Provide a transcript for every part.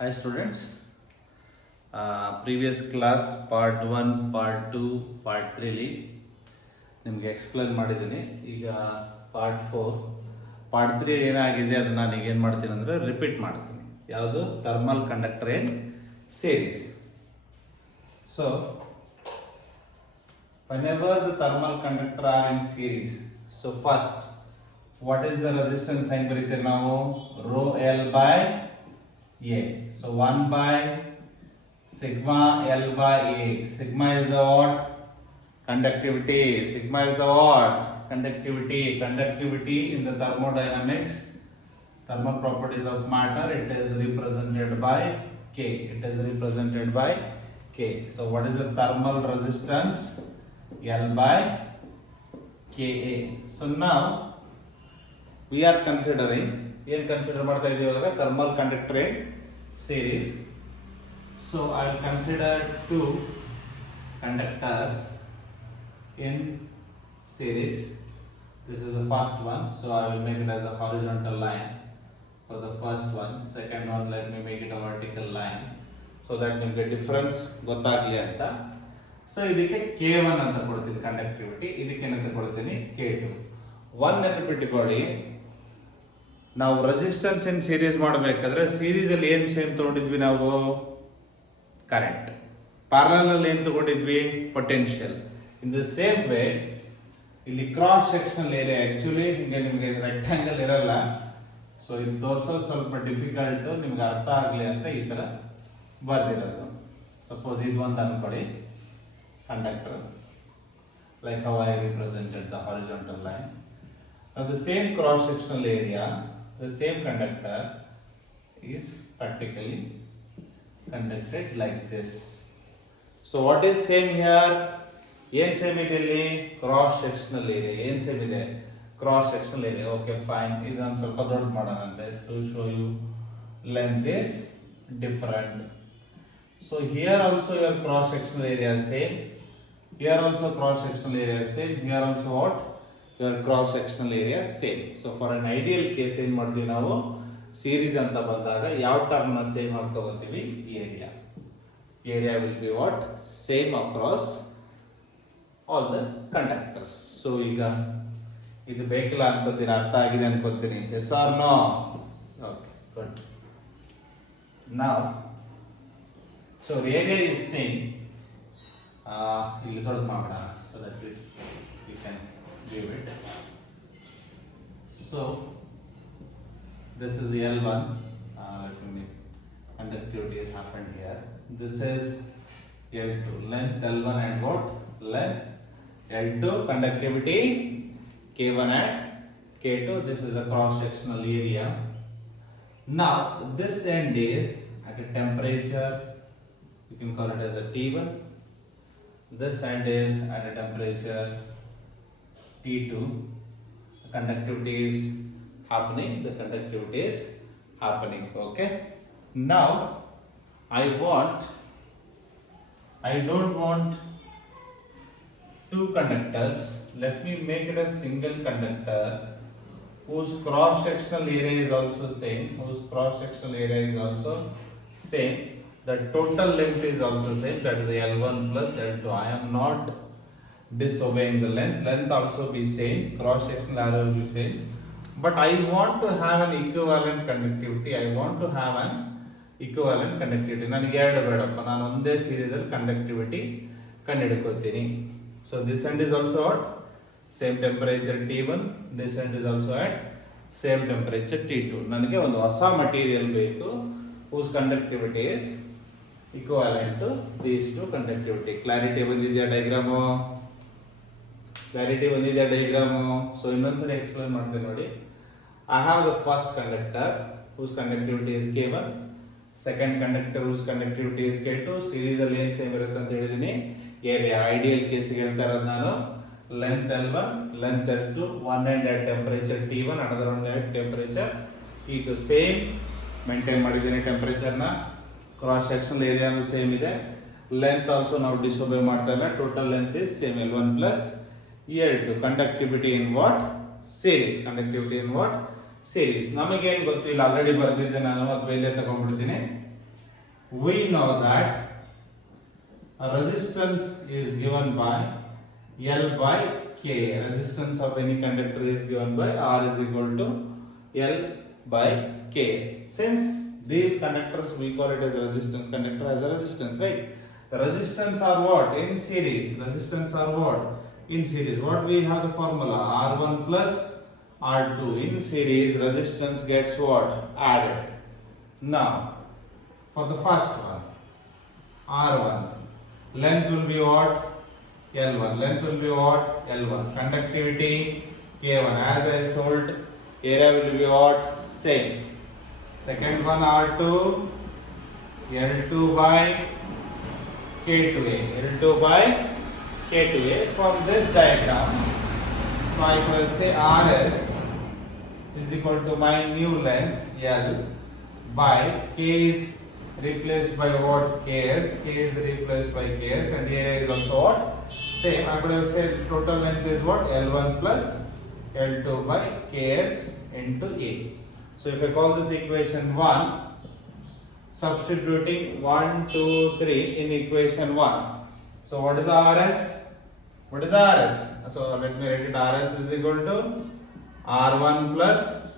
Hi students, previous class part 1, part 2, part 3 ಲಿ ನಿಮಗೆ explain ಮಾಡಿದ್ದೀನಿ. ಈಗ ಪಾರ್ಟ್ 4, ಪಾರ್ಟ್ 3 ಏನಾಗಿದೆ ಅದನ್ನು ನಾನು ಈಗ ಏನು ಮಾಡ್ತೀನಿ ಅಂದರೆ ರಿಪೀಟ್ ಮಾಡ್ತೀನಿ. ಯಾವುದು? Thermal conductor in series. So whenever the thermal conductor are in series, so first what is the resistance sign ಬರೀತೀವಿ ನಾವು? rho L by A. So 1 by sigma L by A. Sigma is the what? Conductivity. Sigma is the what? Conductivity. Conductivity in the thermodynamics, thermal properties of matter, it is represented by K. It is represented by K. So what is the thermal resistance? L by Ka. So now we are considering, ಏನು consider ಮಾಡ್ತಾ ಇದೀವಿ ಇವಾಗ? Thermal conductor in series. So I will consider two conductors in series. This is the first one, so I will make it as a horizontal line for the first one. Second one, let me make it a vertical line so that ನಿಮಗೆ difference ಗೊತ್ತಾಗಲಿ ಅಂತ. So ಇದಕ್ಕೆ K1 ಅಂತ ಕೊಡ್ತೀನಿ conductivity, ಇದಕ್ಕೆ ಏನಂತ ಕೊಡ್ತೀನಿ? K2. ಒಂದು ನೆನಪಿಟ್ಟುಕೊಳ್ಳಿ, ನಾವು ರೆಸಿಸ್ಟೆನ್ಸ್ ಇನ್ ಸೀರೀಸ್ ಮಾಡಬೇಕಾದ್ರೆ ಸೀರೀಸ್ ಅಲ್ಲಿ ಏನು ಸೇಮ್ ತಗೊಂಡಿದ್ವಿ ನಾವು? ಕರೆಂಟ್. ಪ್ಯಾರಲಲ್ ಅಲ್ಲಿ ಏನು ತಗೊಂಡಿದ್ವಿ? Potential. In the same way ಇಲ್ಲಿ ಕ್ರಾಸ್ ಸೆಕ್ಷನಲ್ ಏರಿಯಾ, ಆಕ್ಚುಲಿ ನಿಮಗೆ ರೆಕ್ಟಾಂಗಲ್ ಇರಲ್ಲ, ಸೊ ಇದು ತೋರಿಸೋದು ಸ್ವಲ್ಪ ಡಿಫಿಕಲ್ಟ್, ನಿಮ್ಗೆ ಅರ್ಥ ಆಗಲಿ ಅಂತ ಈ ಥರ ಬರ್ದಿರೋದು. ಸಪೋಸ್ ಇದು ಒಂದು ಅನ್ಕೊಳ್ಳಿ conductor, like how I represented the horizontal line. Now the same cross sectional area, the same conductor is practically conducted like this. So what is same here? ಏನು ಸೇಮ್ ಇದೆ ಇಲ್ಲಿ? Cross sectional area. ಏನು same ಇದೆ? Cross sectional area. Okay fine, ಇದನ್ನು ಸ್ವಲ್ಪ ದೊಡ್ಡ ಮಾಡೋಣಂತೆ to show you length is different. So here also your cross sectional area same, here also cross sectional area same, here also what? Your cross sectional area same. So for an ideal case ಏನು ಮಾಡ್ತೀವಿ ನಾವು? Series ಅಂತ ಬಂದಾಗ ಯಾವ term ನ same ಆಗಿ ತಗೋತೀವಿ? Area. Area will be what? Same across all the conductors. So ಈಗ ಇದು ಬೇಕಿಲ್ಲ ಅನ್ಕೋತೀನಿ, ಅರ್ಥ ಆಗಿದೆ ಅನ್ಕೋತೀನಿ. Yes or no? Okay good. ನಾವ್ ಸೊ ಏರಿಯಾ ಇಸ್ ಸೇಮ್. ಇಲ್ಲಿ ದೊಡ್ಡದು ಮಾಡೋಣ so that we can give it. So this is L1. Let me make conductivity has happened here. This is L2. Length L1 and what? Length L2. Conductivity K1 and K2. This is a cross sectional area. Now this end is at a temperature, you can call it as a T1. This end is at a temperature T2. The conductivity is happening. The conductivity is happening. Okay. Now I don't want two conductors. Let me make it a single conductor whose cross sectional area is also same. Whose cross sectional area is also same. The total length is also same, that is L1 plus L2. I am not disobeying the length. Length also be same, cross sectional area will be same. But I want to have an equivalent conductivity. I want to have an equivalent conductivity. ನನಗೆ ಎರಡು ಬೇಡಪ್ಪ, ನಾನು ಒಂದೇ series ಅಲ್ಲಿ conductivity ಕಂಡುಹಿಡ್ಕೋತೀನಿ. So this end is also at same temperature T1. This end is also at same temperature T2. ನನಗೆ ಒಂದು ಹೊಸ material ಬೇಕು whose conductivity is equivalent to these two conductivity. Clarity ಬಂದಿದೆಯಾ ಡಯಾಗ್ರಾಮು? ಕ್ಲಾರಿಟಿ ಬಂದಿದೆಯಾ diagram? So ಇನ್ನೊಂದ್ಸರಿ explain ಮಾಡ್ತೀನಿ ನೋಡಿ. I have the first conductor whose conductivity is K1, second conductor whose conductivity is K2. Series ಅಲ್ಲಿ ಏನು same ಇರುತ್ತೆ ಅಂತ ಹೇಳಿದೀನಿ. ಏರಿಯಾ ಐಡಿಯಲ್ ಕೇಸಿಗೆ ಹೇಳ್ತಾ ಇರೋದು ನಾನು. Length L1, length L2, one end at temperature T1, another one at temperature T2. Same maintain ಮಾಡಿದ್ದೀನಿ ಟೆಂಪರೇಚರ್ನ. Cross sectional ಏರಿಯಾನು same ಇದೆ. ಲೆಂತ್ ಆಲ್ಸೋ ನಾವು ಡಿಸೊಬೇ ಮಾಡ್ತಾ ಇಲ್ಲ. Total length is same L1 plus L2. Conductivity in what? Series. Conductivity in what? Series. ನಮಗೇನು ಗೊತ್ತಿಲ್ಲ, already ಬರ್ತಿದ್ದೆ ನಾನು, ಅಥವಾ ಇಲ್ಲೇ ತಗೊಂಡ್ಬಿಡ್ತೀನಿ. we know that a resistance is given by L by K. Resistance of any conductor is given by R is equal to L by K. Since these conductors, we call it as a resistance, conductor as a resistance, right? The resistance are what? In series. Resistance are what? In series. What we have the formula? R1 plus R2. In series, resistance gets what? Added. Now, for the first one, R1, length will be what? L1. Length will be what? L1. Conductivity K1. As I told, area will be what? Same. Second one R2, L2 by K2A. L2 by K2A. From this diagram, so I will say RS is equal to my new length L by K is replaced by what? KS. K is replaced by KS, and area is also what? Same. I could have said total length is what? L1 plus L2 by KS into A. So if I call this equation 1, substituting 1, 2, 3 in equation 1. So what is RS? What is RS? So let me write it. RS is equal to R1 plus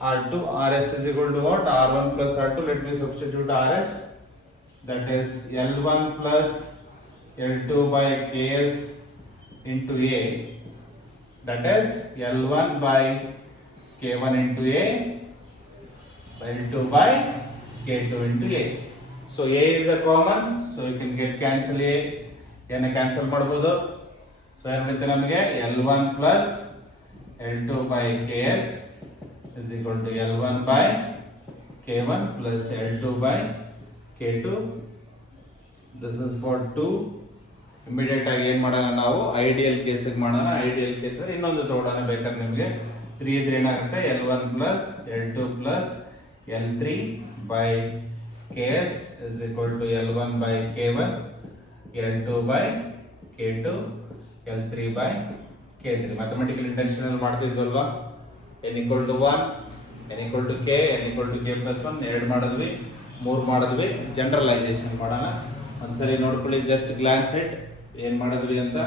R2. RS is equal to what? R1 plus R2. Let me substitute RS. That is L1 plus L2 by KS into A. That is L1 by K1 into A, L2 by K2 into A. So A is a common, so you can get cancel A. N cancel ಮಾಡಬಹುದು. So ಏನು ಬರುತ್ತೆ ನಮಗೆ L1 plus L2 by KS is equal to L1 by K1 plus L2 by K2. This is for 2. Immediate ಆಗಿ ಏನು ಮಾಡೋಣ ನಾವು ideal ಕೇಸಿಗೆ ಮಾಡೋಣ. Ideal case ಅಂದ್ರೆ ಇನ್ನೊಂದು ತಗೊಳ್ಳೋಣ ಬೇಕಾದ್ರೆ ನಿಮಗೆ 3 ಇದ್ರೆ ಏನಾಗುತ್ತೆ L1 plus L2 plus L3 by KS is equal to L1 by K1, L2 by K2, L3 by K3. Mathematical intention ಅಲ್ಲಿ ಮಾಡ್ತಿದ್ವಲ್ವಾ? n equal to 1, n equal to k, n equal to k plus 1 ಎರಡು ಮಾಡಿದ್ವಿ, 3 ಮಾಡಿದ್ವಿ. Generalisation ಮಾಡೋಣ. ಒಂದ್ಸರಿ ನೋಡ್ಕೊಳ್ಳಿ, just glance it ಏನು ಮಾಡಿದ್ವಿ ಅಂತ.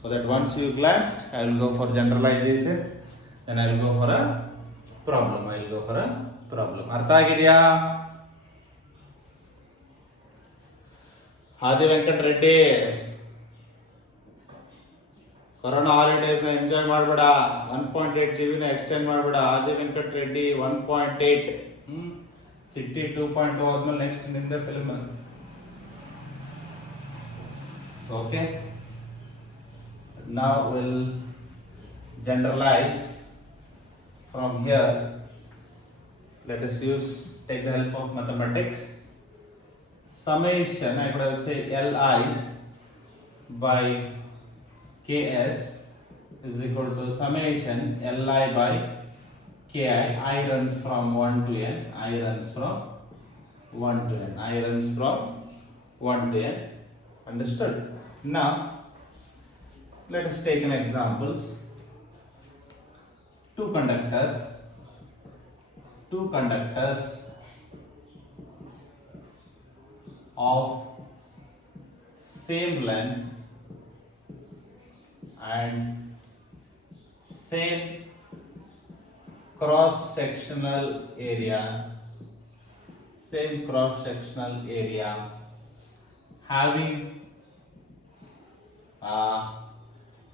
So that once you glance, I will go for generalization, then I will go for a problem. ಅರ್ಥ ಆಗಿದೆಯಾ? ಆದಿ ವೆಂಕಟ ರೆಡ್ಡಿ, ಕೊರೋನಾ ಹಾಲಿಡೇಸ್ ನ ಎಂಜಾಯ್ ಮಾಡಬೇಡ. 1.8 GB ನ ಎಕ್ಸ್ಟೆಂಡ್ ಮಾಡಬೇಡ. ಆದಿ ವೆಂಕಟ ರೆಡ್ಡಿ 1.8. ಚಿಟ್ಟಿ 2.0 ಆದ್ಮೇಲೆ ನೆಕ್ಸ್ಟ್ ನಿಂದ film. So okay, now we'll generalize from here. Let us take the help of mathematics. Summation, I could have say Li's by Ks is equal to summation Li by Ki. I runs from 1 to n. I runs from 1 to n. I runs from 1 to n. Understood? Now, let us take an examples. Two conductors of same length and same cross sectional area, having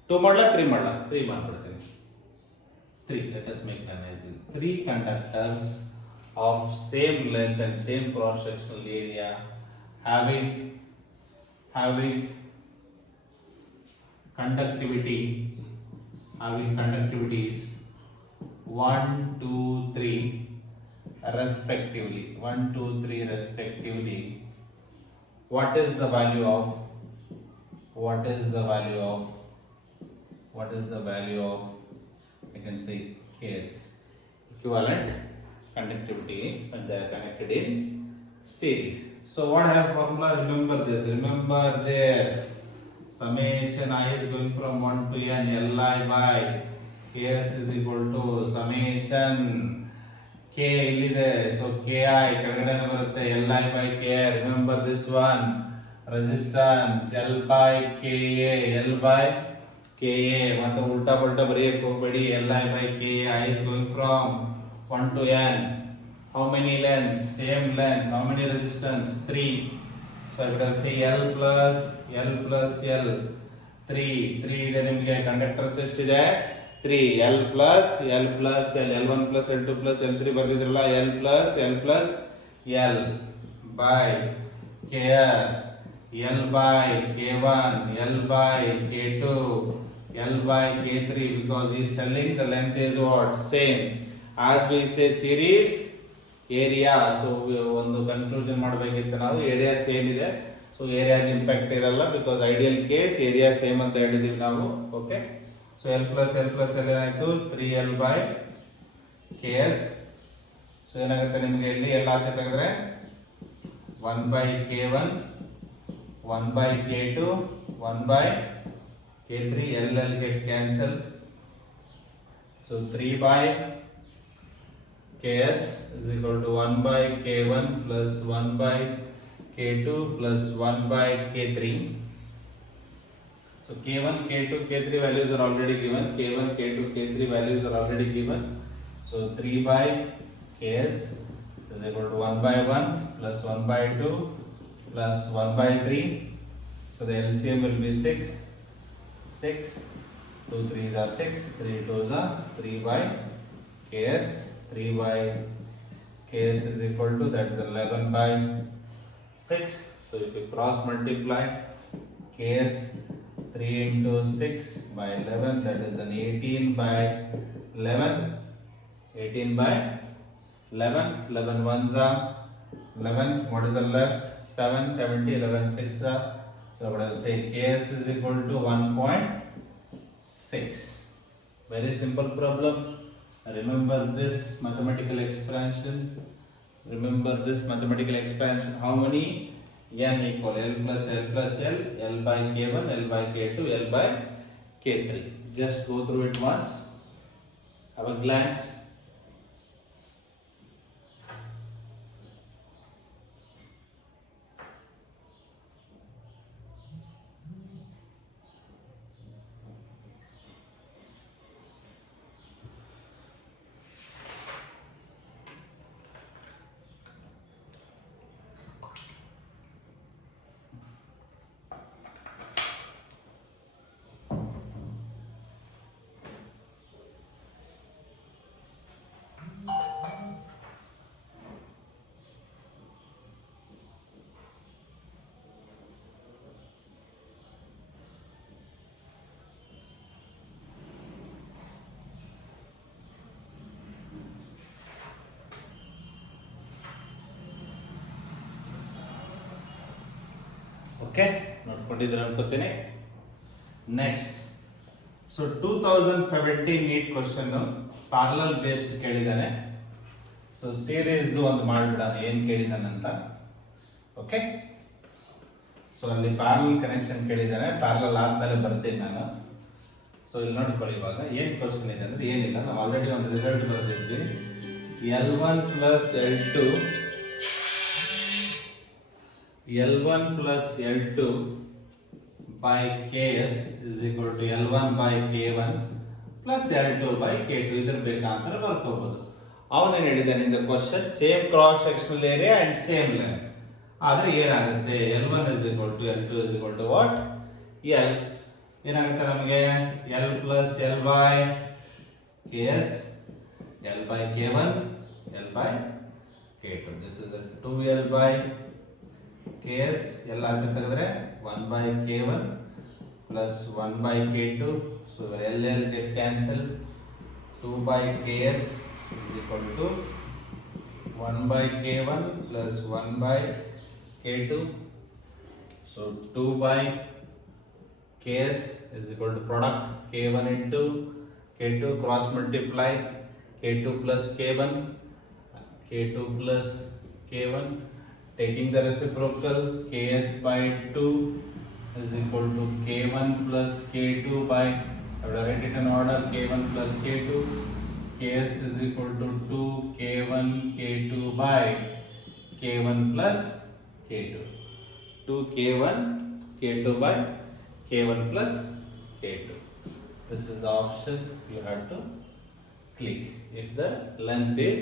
2 ಮಾಡಲ 3 ಮಾಡಲ 3 ಮಾಡ್ಬಿಡ್ತೀನಿ. 3, let us make an example. 3 conductors of same length and same cross sectional area having conductivities 1, 2, 3 respectively. What is the value of I can say Ks, equivalent conductivity, when they are connected in series. So what I have formula? Remember this. Summation I is going from 1 to n. Li by Ks is equal to summation K ಇಲ್ಲಿದೆ, so Ki ಕೆಳಗಡೆನೆ ಬರುತ್ತೆ, Li by Ki. Remember this one, resistance L by Ka, L by Ka. ಮತ್ತೆ ಉಲ್ಟಾ ಪಲ್ಟಾ ಬರೆಯಕ್ಕೆ ಹೋಗಬೇಡಿ. Li by Ka, I is going from 1 to n. How many lengths? Same lengths. How many resistance? 3. So I will say L plus L plus L. 3 ಇದೆ ನಿಮಗೆ. Conductors ಎಷ್ಟಿದೆ? 3. L plus L plus L, L1 plus L2 plus L3 ಬರ್ದಿದ್ರಲ್ಲ, L plus L plus L by Ks, L by K1, L by K2, L by K3, because he is telling the length is what? Same. As we say series area, so ಒಂದು conclusion ಮಾಡಬೇಕಿತ್ತು ನಾವು. Area same ಇದೆ, so ಏರಿಯಾದ impact ಇರಲ್ಲ, because ideal case area same ಅಂತ ಹೇಳಿದೀವಿ ನಾವು. Okay, so L plus L ಏನಾಯ್ತು? 3L by Ks. So ಏನಾಗುತ್ತೆ ನಿಮಗೆ ಇಲ್ಲಿ ಎಲ್ಲ ಆಚೆ ತೆಗೆದ್ರೆ 1 by K1, 1 by K2, 1 by K3, L get cancelled. So 3 by Ks is equal to 1 by K1 plus 1 by K2 plus 1 by K3. So K1, K2, K3 values are already given. K1, K2, K3 values are already given. So 3 by Ks is equal to 1 by 1 plus 1 by 2 plus 1 by 3. So the LCM will be 6. 6. 2 3s are 6. 3 2s are 3 by Ks. 3 by Ks is equal to, that is 11 by 6. So if you cross multiply Ks 3 into 6 by 11, that is an 18 by 11. 18 by 11. 11 ones are 11. What is the left? 7. 70. 11 6 are. So what I will say, Ks is equal to 1.6. Very simple problem. Remember this mathematical expansion. Remember this mathematical expansion. How many? N equal L plus L plus L, L by K1, L by K2, L by K3. Just go through it once. Have a glance. Okay, ನೋಡ್ಕೊಂಡಿದ್ರೆ ಅನ್ಕೋತೀನಿ. Next, so 2017 NEET question parallel based ಕೇಳಿದ್ದಾನೆ. So ಸೀರೀಸ್ದು ಒಂದು ಮಾಡ್ಬಿಡೋಣ ಏನ್ ಕೇಳಿದಾನಂತ. Okay, so ಅಲ್ಲಿ parallel connection ಕೇಳಿದ್ದಾನೆ. ಪ್ಯಾರಲಲ್ ಆದ್ಮೇಲೆ ಬರ್ತೀನಿ ನಾನು. ಸೊ ಇಲ್ಲಿ ನೋಡ್ಕೊಳ್ಳಿ, ಇವಾಗ ಏನ್ ಕ್ವಶನ್ ಇದೆ ಅಂದ್ರೆ ಏನಿಲ್ಲ, ನಾವು ಆಲ್ರೆಡಿ ಒಂದು result ಬರೆದಿದ್ವಿ. L1 plus L2 plus L2 by Ks is equal to L1 by K1 plus L2 by K2. ಇದ್ರ ಬೇಕಾಂತರ ಬರ್ಕೋಬಹುದು. ಅವನೇನು ಹೇಳಿದ್ದಾನೆ in the question, same cross sectional area and same length. ಆದ್ರೆ ಏನಾಗುತ್ತೆ, L1 is equal to L2 is equal to what? L. ಏನಾಗುತ್ತೆ ನಮಗೆ? L plus L by Ks, L by K1, L by K2. This is a 2L by Ks. ಎಲ್ಲ ಆಚೆ ತೆಗೆದ್ರೆ 1 by K1 plus 1 by K2. So L get cancelled. 2 by Ks is equal to 1 by K1 plus 1 by K2. So 2 by Ks is equal to product K1 into K2, cross multiply K2 plus K1, K2 plus K1, taking the reciprocal, Ks by 2 is equal to K1 plus K2 by, I will write it in order, K1 plus K2, Ks is equal to 2 K1 K2 by K1 plus K2. 2 K1 K2 by K1 plus K2. This is the option you have to click if the length is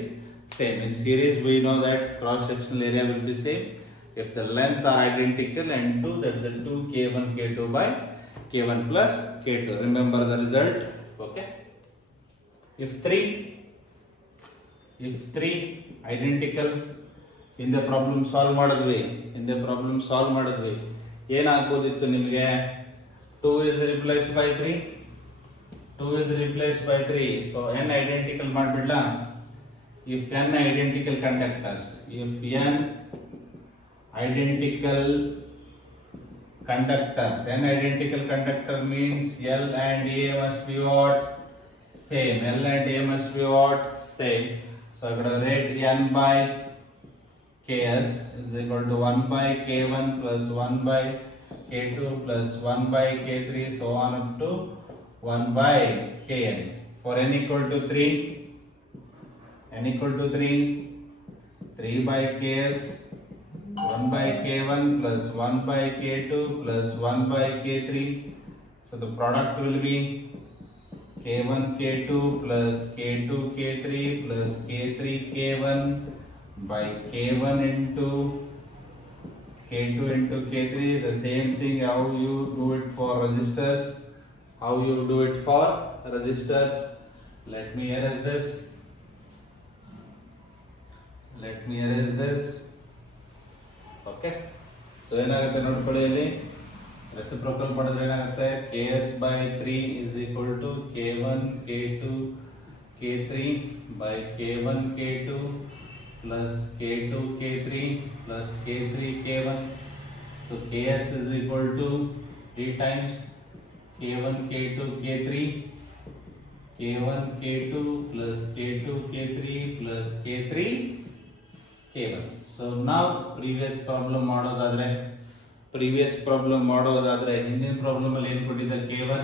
same. In series we know that cross sectional area will be same. If the length are identical and 2, that is the 2 K1 K2 by K1 plus K2. Remember the result. Okay. If 3 identical in the problem solve ಮಾಡಿದ್ವಿ ಏನಾಗಬಹುದಿತ್ತು ನಿಮಗೆ 2 is replaced by 3. 2 is replaced by 3. So n identical ಮಾಡ್ಬಿಡ್ಲಾ? If n identical conductors, if n identical conductors, n identical conductor means L and A must be what? Same. L and A must be what? Same. So I could write n by Ks is equal to 1 by K1 plus 1 by K2 plus 1 by K3 so on up to 1 by Kn. For n equal to 3, 3 by Ks, 1 by K1 plus 1 by K2 plus 1 by K3. So the product will be K1 K2 plus K2 K3 plus K3 K1 by K1 into K2 into K3. The same thing how you do it for resistors. Let me erase this. Okay. So ಏನಾಗುತ್ತೆ ನೋಡ್ಕೊಳ್ಳಿ ಇಲ್ಲಿ reciprocal ಮಾಡಿದ್ರೆ ಏನಾಗುತ್ತೆ Ks by 3 is equal to K1 K2 K3 by K1 K2 plus K2 K3 plus K3 K1. So Ks is equal to 3 times K1 K2 K3 K1 K2 plus K2 K3 plus K3 K1. So now previous problem ಮಾಡೋದಾದ್ರೆ ಹಿಂದಿನ problem ಅಲ್ಲಿ ಏನು ಕೊಟ್ಟಿದ್ದ K1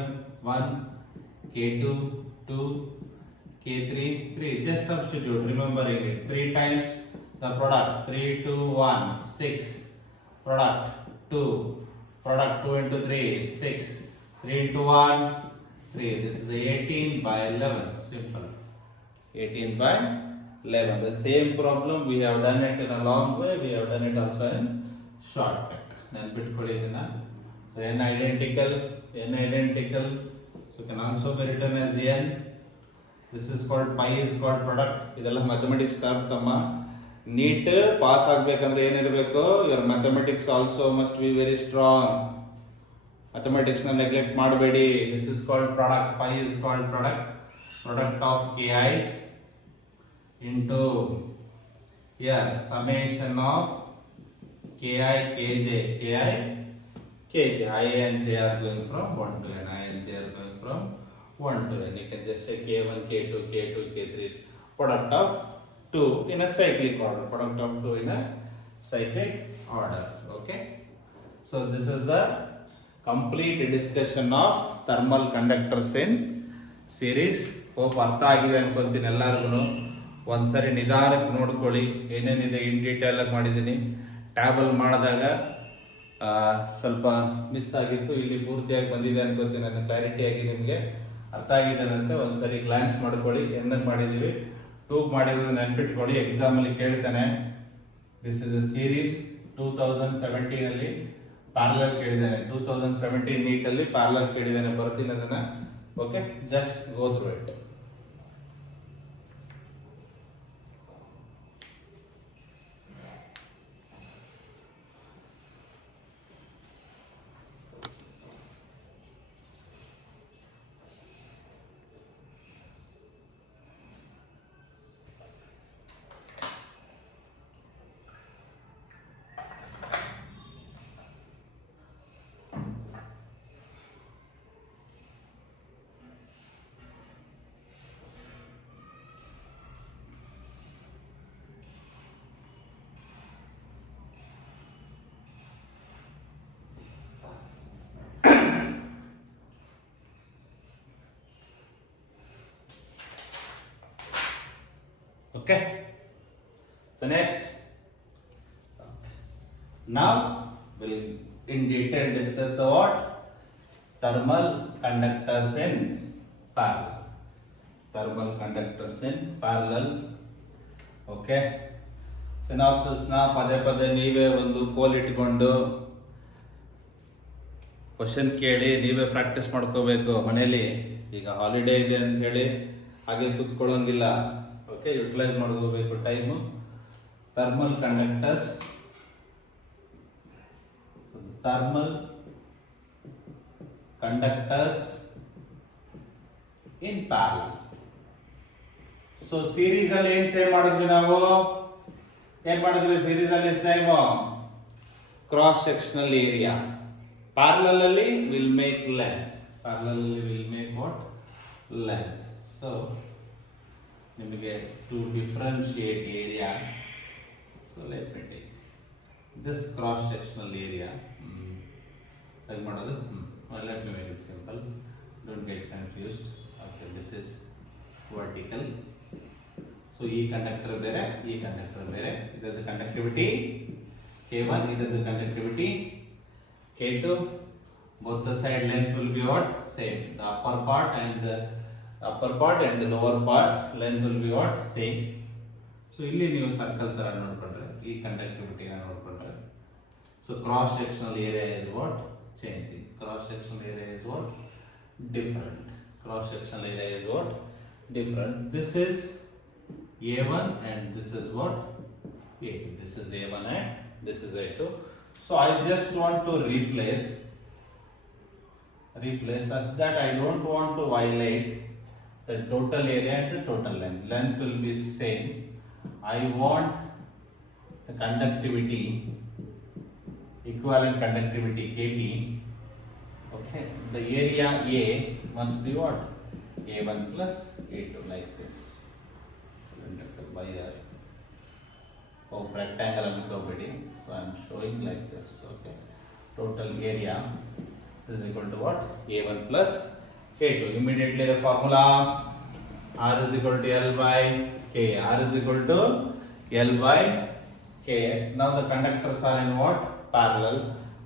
1 K2 2 K3 3. Just substitute, remembering it. 3 times the product 3 2 1 6 product 2 into 3 6 3 into 1 3. This is 18 by 11. Simple. 18 by 11. The same problem we have done it in a long way. We have done it also in shortcut. ನೆನ್ಪಿಟ್ಕೊಳ್ಳಿ ಇದನ್ನ. So n identical. So can also be written as n. This is called pi is called product. ಇದೆಲ್ಲ mathematics terms ಅಮ್ಮ. Neat pass ಆಗಬೇಕಂದ್ರೆ ಏನಿರಬೇಕು? your mathematics also must be very strong. Mathematics na neglect ಮಾಡಬೇಡಿ. This is called product. Pi is called product of ki's into summation of ki kj. I and j are going from 1 to n. I and j are going from 1 to n. You can just say K1 K2 K3 product of 2 in a cyclic order. Okay. So this is the complete discussion of thermal conductors in series. Hope ಅರ್ಥ ಆಗಿದೆ ಅನ್ಕೊಂತೀನಿ ಎಲ್ಲರಿಗೂ. ಒಂದ್ಸರಿ ನಿಧಾನಕ್ಕೆ ನೋಡ್ಕೊಳ್ಳಿ ಏನೇನಿದೆ in detail ಆಗಿ ಮಾಡಿದ್ದೀನಿ. ಟ್ಯಾಬಲ್ ಮಾಡಿದಾಗ ಸ್ವಲ್ಪ ಮಿಸ್ ಆಗಿತ್ತು, ಇಲ್ಲಿ ಪೂರ್ತಿಯಾಗಿ ಬಂದಿದೆ ಅನ್ಕೋತೀನಿ. ನನ್ನ ಕ್ಲಾರಿಟಿಯಾಗಿ ನಿಮಗೆ ಅರ್ಥ ಆಗಿದೆ ಅಂತ ಒಂದ್ಸರಿ ಗ್ಲಾನ್ಸ್ ಮಾಡ್ಕೊಳ್ಳಿ. ಏನಕ್ಕೆ ಮಾಡಿದ್ದೀವಿ 2 ಮಾಡಿರೋದು ನೆನ್ಪಿಟ್ಕೊಳ್ಳಿ. ಎಕ್ಸಾಮಲ್ಲಿ ಕೇಳ್ತಾನೆ. ದಿಸ್ ಇಸ್ ಅ ಸೀರೀಸ್ 2017 ಅಲ್ಲಿ ಪ್ಯಾರಲಲ್ ಕೇಳಿದ್ದಾನೆ. 2017 ನೀಟಲ್ಲಿ ಪ್ಯಾರಲಲ್ ಕೇಳಿದ್ದಾನೆ. ಬರ್ತೀನಿ ಅದನ್ನ. Okay, just go through it. Okay, finished. Now we'll in detail discuss the what? Thermal conductors in parallel. Thermal conductors in parallel. Okay. ಸಿನಾಪ್ಸಿಸ್ನ ಪದೇ ಪದೇ ನೀವೇ ಒಂದು ಕೋಲ್ ಇಟ್ಕೊಂಡು ಕ್ವಶನ್ ಕೇಳಿ ನೀವೇ ಪ್ರಾಕ್ಟೀಸ್ ಮಾಡ್ಕೋಬೇಕು ಮನೇಲಿ. ಈಗ ಹಾಲಿಡೇ ಇದೆ ಅಂತ ಹೇಳಿ ಹಾಗೆ ಕೂತ್ಕೊಳ್ಳೋಂಗಿಲ್ಲ. ಓಕೆ, ಯುಟಿಲೈಸ್ ಮಾಡ್ಕೋಬೇಕು time. Thermal conductors, thermal conductors in parallel. So series ಅಲ್ಲಿ ಏನ್ ಸೇವ್ ಮಾಡಿದ್ವಿ ನಾವು? ಸೀರೀಸ್ ಅಲ್ಲಿ same cross sectional area. Parallel ಅಲ್ಲಿ ವಿಲ್ ಮೇಕ್ ಲೆಂತ್. ಪ್ಯಾರಲಲ್ ಅಲ್ಲಿ will make what? Length. So ನಿಮಗೆ to differentiate area, so let me take this cross sectional area. ಹೇಗೆ ಮಾಡೋದು? Let me make it simple, don't get confused. Okay, this is vertical. So ಈ conductor ಬೇರೆ, ಈ conductor ಬೇರೆ. ಇದರದ್ದು conductivity K1, ಇದರದ್ದು conductivity K2. both the side length will be what? Same. The upper part and the lower part length will be what? Same. So ಇಲ್ಲಿ ನೀವು circle ತರ ನೋಡ್ಕೊಂಡ್ರೆ ಈ ಕಂಡಕ್ಟಿವಿಟಿನ ನೋಡ್ಕೊಂಡ್ರೆ, so cross sectional area is what? Changing. Cross sectional area is what? Different. Cross sectional area is what? Different. This is A1 and this is what? A2. This is A1 and this is A2. So I just want to replace such that I don't want to violate the total area and the total length. Length will be same. I want the conductivity, equivalent conductivity Kp. Okay, the area A must be what? A1 plus A2, like this. Cylindrical wire. Oh, rectangle and so I am showing like this. Okay, total area is equal to what? A1 plus K2. Immediately the formula R is equal to L by K. R is equal to L by K. Now the conductors are in what? Parallel.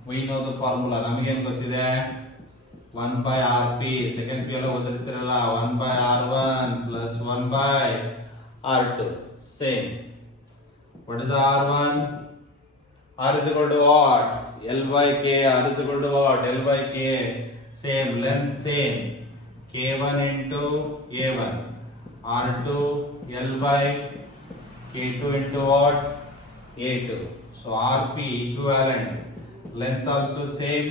We know the formula. ನಮಗೆ ಏನು ಗೊತ್ತಿದೆ? 1 by Rp. Second P ಎಲ್ಲ ಓದಿರ್ತೀರಲ್ಲ. 1 by R1 plus 1 by R2. Same. What is R1? R is equal to what? L by K. R is equal to what? L by K. Same. Length same. K1 into A1. R2 L by K2 into what? A2. So Rp equivalent. Length also same.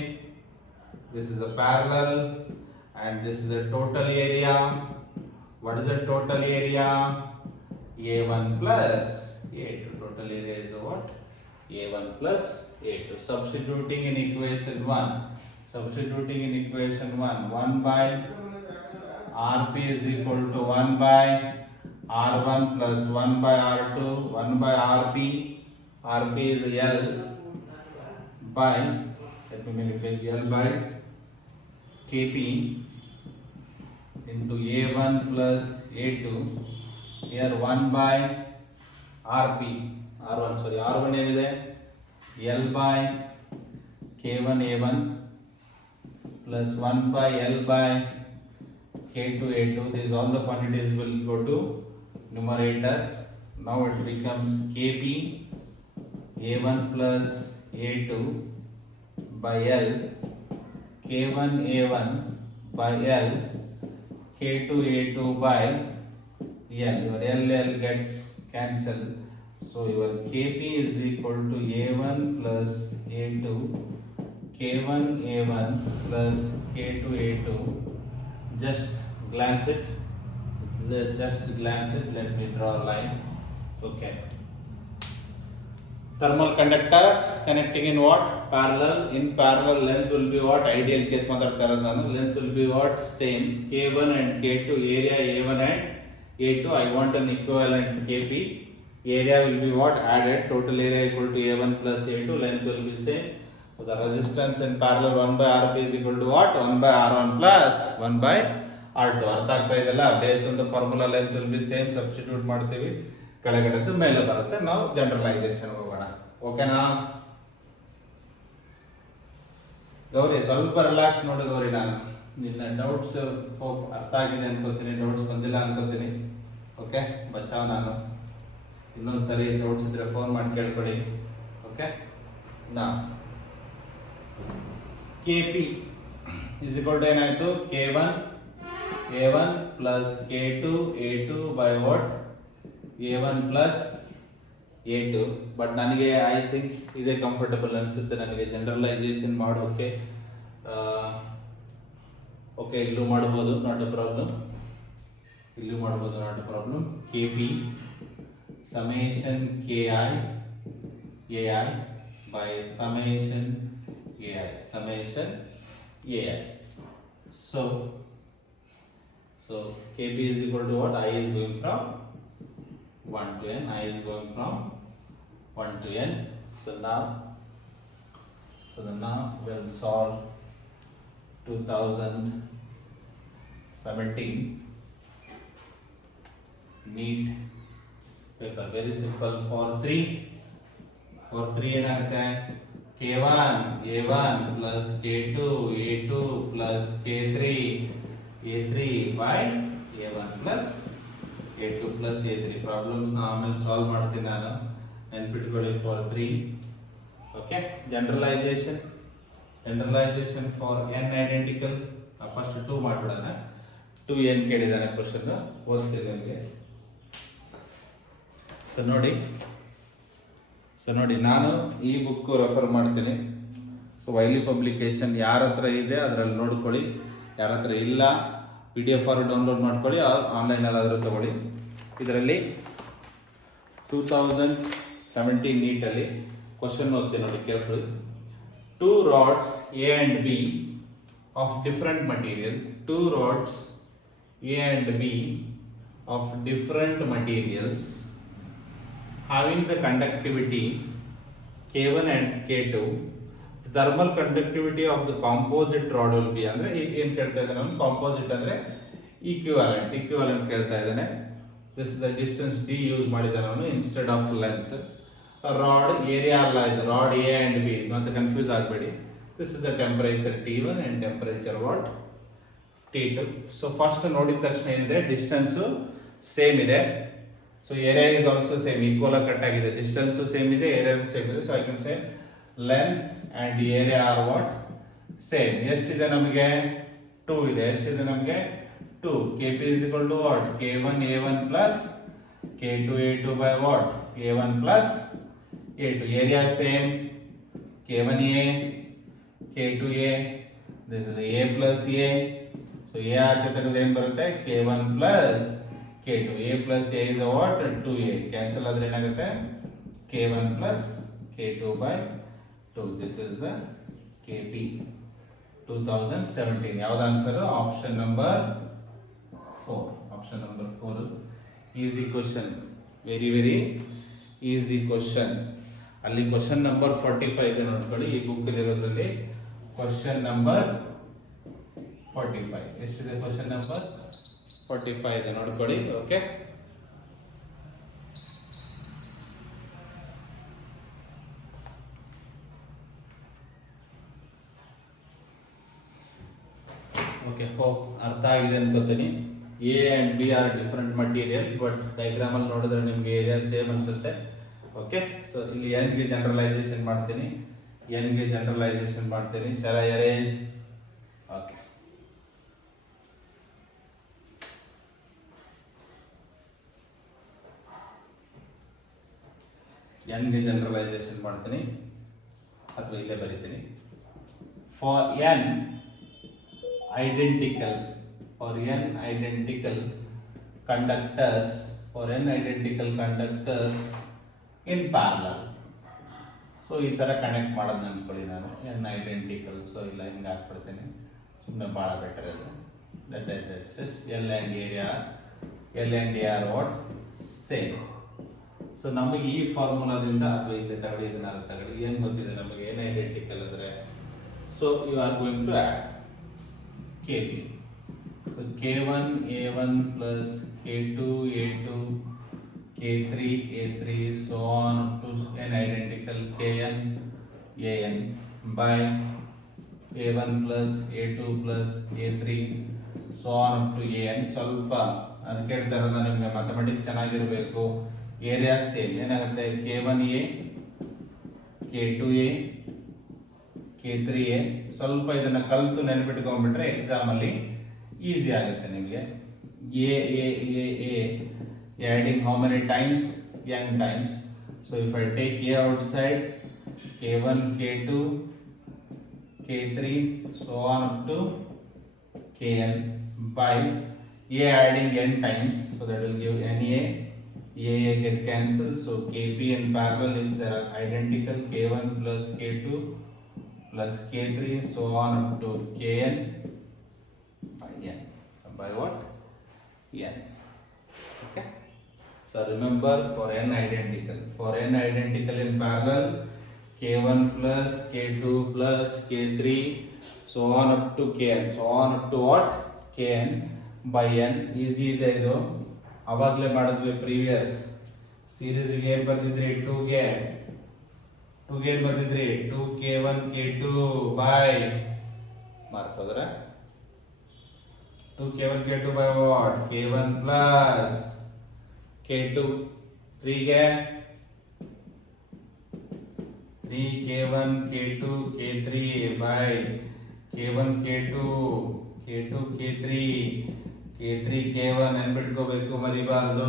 This is a parallel and this is a total area. What is the total area? A1 plus A2. Total area is what? A1 plus A2. Substituting in equation 1. 1 by Rp is equal to 1 by R1 plus 1 by R2. 1 by Rp. Rp is L by, let me make it L by Kp into A1 plus A2. Here 1 by Rp. R1 ಏನಿದೆ? L by K1 A1 plus 1 by L by K2 A2. These all the quantities will go to numerator. Now it becomes Kp A1 plus A2 by L, K1 A1 by L, K2 A2 by L. Your L gets cancelled. So your Kp is equal to A1 plus A2, K1 A1 plus K2 A2. Just glance it. Let me draw a line. Okay. Thermal conductors connecting in what? Parallel. In parallel, length will be what? Ideal case length will be what? Same. K1 and K2, area A1 and A2. I want an equivalent Kp. Area will be what? Added. Total area equal to A1 plus A2. Length will be same. So the resistance in parallel 1 by Rp is equal to what? 1 by R1 plus 1 by R2. ಅರ್ಥ ಆಗ್ತಾ ಇದೆಲ್ಲ? Based on the formula, length will be same. Substitute ಮಾಡ್ತೀವಿ. ಕೆಳಗಡೆದು ಮೇಲೆ ಬರುತ್ತೆ. ನಾವು generalisation ಹೋಗೋಣ. ಓಕೆನಾ ಗೌರಿ? ಸ್ವಲ್ಪ ರಿಲ್ಯಾಕ್ಸ್ ನೋಡು ಗೌರಿ. ನಾನು ನಿನ್ನ ಡೌಟ್ಸ್ ಹೋಪ್ ಅರ್ಥ ಆಗಿದೆ ಅನ್ಕೋತೀನಿ, ಡೌಟ್ಸ್ ಬಂದಿಲ್ಲ ಅನ್ಕೋತೀನಿ. ಓಕೆ ಬಚಾವ್. ನಾನು ಇನ್ನೊಂದು ಸರಿ ಡೌಟ್ಸ್ ಇದ್ರೆ ಫೋನ್ ಮಾಡಿ ಕೇಳ್ಕೊಳ್ಳಿ. ಓಕೆ ನಾ K P is equal to ಏನಾಯ್ತು? K1 A1 plus K2 A2 by what? A1 plus A2. But ನನಗೆ ಐ ಥಿಂಕ್ ಇದೇ ಕಂಫರ್ಟಬಲ್ ಅನಿಸುತ್ತೆ ನನಗೆ ಜನರಲೈಸೇಷನ್ ಮಾಡೋಕೆ. ಓಕೆ ಇಲ್ಲೂ ಮಾಡ್ಬೋದು, ನಾಟ್ ಎ ಪ್ರಾಬ್ಲಮ್. ಇಲ್ಲೂ ಮಾಡ್ಬೋದು, not A problem. K P summation KI AI by summation AI, summation AI. So Kp is equal to what? I is going from 1 to n. I is going from 1 to n. So now we'll solve 2017 NEET paper. Very simple. For 3 ಏನಾಗುತ್ತೆ? K1 A1 plus K2 A2 plus K3 A3 by A1 plus A2 plus A3. Problems ನ ಆಮೇಲೆ solve ಮಾಡ್ತೀನಿ ನಾನು, ನೆನ್ಪಿಟ್ಕೊಳ್ಳಿ. For 3 okay. Generalisation for n identical. First 2 ಮಾಡ್ಬಿಡೋಣ. 2n ಕೇಳಿದಾನೆ question, ಓದ್ತೀನಿ ನಿಮಗೆ. ಸೊ ನೋಡಿ ನಾನು ಈ ಬುಕ್ ರೆಫರ್ ಮಾಡ್ತೀನಿ. ಸೊ ವೈಲಿ ಪಬ್ಲಿಕೇಶನ್ ಯಾರ ಹತ್ರ ಇದೆ ಅದರಲ್ಲಿ ನೋಡ್ಕೊಳ್ಳಿ, ಯಾರ ಹತ್ರ ಇಲ್ಲ PDF ಆರು ಡೌನ್ಲೋಡ್ ಮಾಡ್ಕೊಳ್ಳಿ, ಆನ್ಲೈನಲ್ಲಾದರೂ ತಗೊಳ್ಳಿ. ಇದರಲ್ಲಿ 2017 ನೀಟಲ್ಲಿ ಕ್ವಶನ್ ಓದ್ತೀನಿ ನೋಡಿ careful. 2 rods A and B of different material, 2 rods A and B of different materials having the conductivity K1 and K2, the thermal conductivity of the composite rod will be. ಅಂದ್ರೆ ಏನು ಕೇಳ್ತಾ ಇದ್ದಾನೆ ಅವನು? Composite ಅಂದ್ರೆ equivalent ಕೇಳ್ತಾ ಇದ್ದಾನೆ. This the distance D use ಮಾಡಿದ್ದಾನೆ ಅವನು instead of length. Rod area ಅಲ್ಲ ಇದು, ರಾಡ್ A and B ಮತ್ತೆ ಕನ್ಫ್ಯೂಸ್ ಆಗಬೇಡಿ. This is the temperature T1 and temperature what? T2. So first ನೋಡಿದ ತಕ್ಷಣ ಏನಿದೆ? ಡಿಸ್ಟೆನ್ಸು ಸೇಮ್ ಇದೆ. So area is also same, equal cut ಆಗಿದೆ. Distance same ಇದೆ, area same ಇದೆ. So I can say length and area are what? Same. ಎಷ್ಟಿದೆ ನಮಗೆ? 2 ಇದೆ. ಎಷ್ಟಿದೆ ನಮಗೆ? 2. Kp is equal to what? K1 A1 plus K2 A2 by what? A1 plus A2. Area same. K1A K2A. This is A plus A. So A ಆಚೆ ತೆಗೆದ್ರೆ ಏನು ಬರುತ್ತೆ? K1 plus K2. A plus A is a what? 2A. Cancel ಆದರೆ ಏನಾಗುತ್ತೆ? K1 plus K2 by 2. This is the KP 2017. ಯಾವ್ದು answer? Option number 4. Option number 4. Easy question, very easy question. ಅಲ್ಲಿ question number 45 ಇದೆ ನೋಡ್ಕೊಳ್ಳಿ. ಈ book ಇರೋದ್ರಲ್ಲಿ question number 45 ಎಷ್ಟಿದೆ? Question number 45 ಇದೆ ನೋಡ್ಕೊಳ್ಳಿ. ಓಕೆ ಹೋಪ್ ಅರ್ಥ ಆಗಿದೆ ಅನ್ಕೋತೀನಿ. A and B are different material, but diagram ಅಲ್ಲಿ ನೋಡಿದ್ರೆ ನಿಮ್ಗೆ ಏರಿಯಾ ಸೇಮ್ ಅನ್ಸುತ್ತೆ. ಓಕೆ ಸೊ ಇಲ್ಲಿ n ಗೆ ಜನರಲೈಸೇಷನ್ ಮಾಡ್ತೀನಿ. Shall erase. ಓಕೆ n ಗೆ ಜನರಲೈಸೇಷನ್ ಮಾಡ್ತೀನಿ ಅಥವಾ ಇಲ್ಲೇ ಬರೀತೀನಿ. For n identical conductors in parallel. So ಈ ತರ ಕನೆಕ್ಟ್ ಮಾಡೋದು ಅನ್ಕೊಳ್ಳಿ ನಾನು. n identical. ಸೊ ಇಲ್ಲ ಹಿಂಗೆ ಹಾಕ್ಬಿಡ್ತೀನಿ, ಸುಮ್ಮನೆ ಭಾಳ ಬೆಟರ್ ಅದು. L and A are what? Same. So ನಮಗೆ ಈ ಫಾರ್ಮುಲಾದಿಂದ ಅಥವಾ ಇಲ್ಲಿ ತಗೊಳ್ಳಿ, ಇದನ್ನ ತಗೊಳ್ಳಿ, ಏನು ಗೊತ್ತಿದೆ ನಮಗೆ n ಐಡೆಂಟಿಕಲ್ ಅಂದರೆ. So you are going to add Kp. So K1 A1 plus K2 A2 K3 A3 so on up to n identical Kn An by A1 plus A2 plus A3 so on up to An. ಸ್ವಲ್ಪ ನಾನು ಕೇಳ್ತಾ ಇರೋದು ನಿಮಗೆ mathematics ಚೆನ್ನಾಗಿರಬೇಕು. Area same ಏನಾಗುತ್ತೆ, K1A K2A K3A. ಸ್ವಲ್ಪ ಇದನ್ನ ಕಲಿತು ನೆನಪಿಟ್ಕೊಂಡ್ಬಿಟ್ರೆ ಎಕ್ಸಾಮ್ ಅಲ್ಲಿ ಈಸಿ ಆಗುತ್ತೆ ನಿಮಗೆ. A adding how many times? N times. So if I take A outside, K1 K2 K3 so on up to Kn by A adding n times, so that will give Na. A get cancelled, so Kp in parallel if they are identical, K1 plus K2 plus K3 so on up to Kn by n. By what? N. Okay. So remember, for n identical in parallel, K1 plus K2 plus K3 so on up to Kn. So on up to what? Kn by n. Easy ಇದೆ ಇದು, ಅವಾಗಲೇ ಮಾಡಿದ್ವಿ previous series ಗೆ ಏನು ಬರ್ತಿದ್ರಿ, 2 ಗೆ ಏನು ಬರ್ತಿದ್ರಿ, 2K1 K2 by ಮಾಡ್ತೋದ್ರೆ 2K1 K2 by what? K1 plus K2. 3 ಗೆ 3K1 K2 K3 by K1 K2 K2 K3 K3 K1 ನೆನ್ಪಿಟ್ಕೋಬೇಕು, ಮರಿಬಾರ್ದು.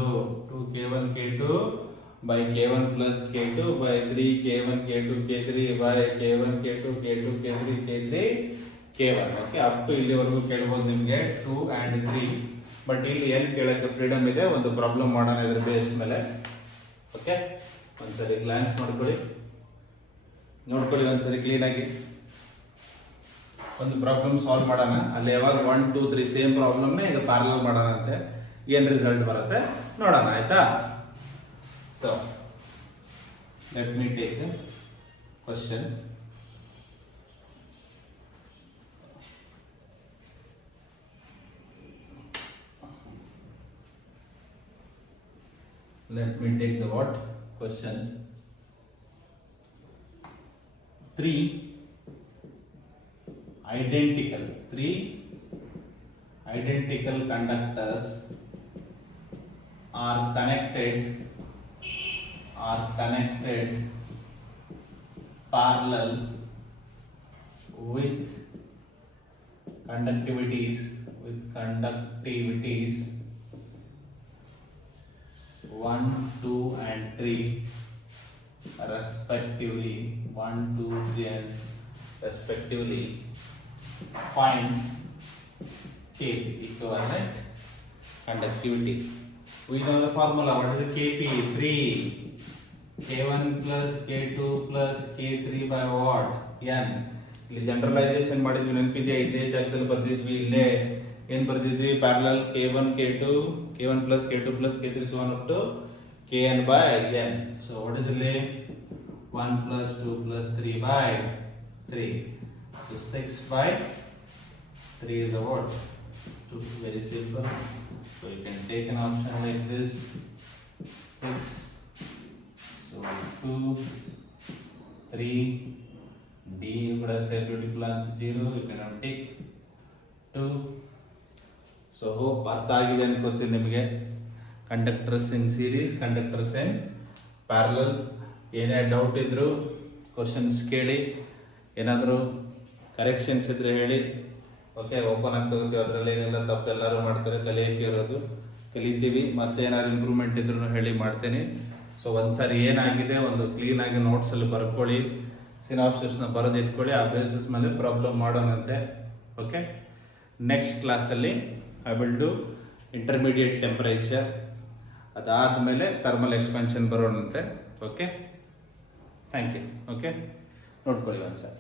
2K1 K2 by K1 plus K2 by 3K1 K2 K3 by K1 K2 K2 K3 K3 K1. Okay, up to ಇಲ್ಲಿವರೆಗೂ ಕೇಳ್ಬೋದು ನಿಮಗೆ 2 and 3. But ಇಲ್ಲಿ ಏನು ಕೇಳೋಕ್ಕೆ freedom ಇದೆ, ಒಂದು problem ಮಾಡೋಣ ಇದ್ರ ಬೇಸ್ ಮೇಲೆ. ಓಕೆ, ಒಂದ್ಸರಿ ಗ್ಲಾನ್ಸ್ ನೋಡ್ಕೊಳ್ಳಿ ಒಂದ್ಸರಿ ಕ್ಲೀನಾಗಿ. ಒಂದು ಪ್ರಾಬ್ಲಮ್ ಸಾಲ್ವ್ ಮಾಡೋಣ, ಅಲ್ಲಿ ಯಾವಾಗ 1 2 3 ಸೇಮ್ ಪ್ರಾಬ್ಲಮ್ನೇ ಈಗ ಪ್ಯಾರಲಲ್ ಮಾಡೋಣ ಅಂತೆ, ಏನು ರಿಸಲ್ಟ್ ಬರುತ್ತೆ ನೋಡೋಣ, ಆಯ್ತಾ? So let me take the question. Let me take the what question. 3 identical conductors are connected parallel with conductivities 1, 2 and 3 respectively. 1, 2, 3 and respectively. Find K equivalent conductivity. We know the formula. What is the Kp? 3 K1 plus K2 plus K3 by what? N. ಇಲ್ಲಿ generalisation ಮಾಡಿದ್ವಿ, ನೆನಪಿದೆಯಾ? ಇದೇ ಜಾಗದಲ್ಲಿ ಬರ್ದಿದ್ವಿ, ಇಲ್ಲೇ ಏನು ಬರ್ದಿದ್ವಿ, parallel K1 plus K2 plus K3 so on up to Kn by N. So what is ಇಲ್ಲಿ 1 plus 2 plus 3 by 3. So 6 by 3 is the what? 2. Very simple. So you can take an option like this, 6. So 2, 3, D. You could have said beautiful answer 0. You cannot take 2. So hope ಅರ್ಥ ಆಗಿದೆ ಅನ್ಕೋತೀನಿ ನಿಮಗೆ. Conductors in series, conductors in parallel. ಏನೇ doubt ಇದ್ರು questions ಕೇಳಿ, ಏನಾದರೂ corrections ಇದ್ರೆ ಹೇಳಿ. ಓಕೆ, ಓಪನ್ ಆಗಿ ತಗೋತೀವಿ, ಅದರಲ್ಲಿ ಏನೆಲ್ಲ ತಪ್ಪು ಎಲ್ಲರೂ ಮಾಡ್ತಾರೆ, ಕಲಿಯೋಕ್ಕೆ ಇರೋದು ಕಲಿತೀವಿ. ಮತ್ತೆ ಏನಾದ್ರು ಇಂಪ್ರೂವ್ಮೆಂಟ್ ಇದ್ರೂ ಹೇಳಿ ಮಾಡ್ತೀನಿ. ಸೊ ಒಂದ್ಸಾರಿ ಏನಾಗಿದೆ ಒಂದು ಕ್ಲೀನಾಗಿ ನೋಟ್ಸಲ್ಲಿ ಬರ್ಕೊಳ್ಳಿ, ಸಿನಾಪ್ಸಿಸ್ನ ಬರೆದು ಇಟ್ಕೊಳ್ಳಿ, ಆ ಬೇಸಿಸ್ ಮೇಲೆ ಪ್ರಾಬ್ಲಮ್ ಮಾಡೋಣಂತೆ. ಓಕೆ, ನೆಕ್ಸ್ಟ್ ಕ್ಲಾಸಲ್ಲಿ I will do intermediate temperature, ಅದಾದಮೇಲೆ ಥರ್ಮಲ್ ಎಕ್ಸ್ಪೆನ್ಷನ್ ಬರೋಣಂತೆ. Okay, thank you. ಓಕೆ, ನೋಡ್ಕೊಳ್ಳಿ ಒಂದ್ಸಾರಿ.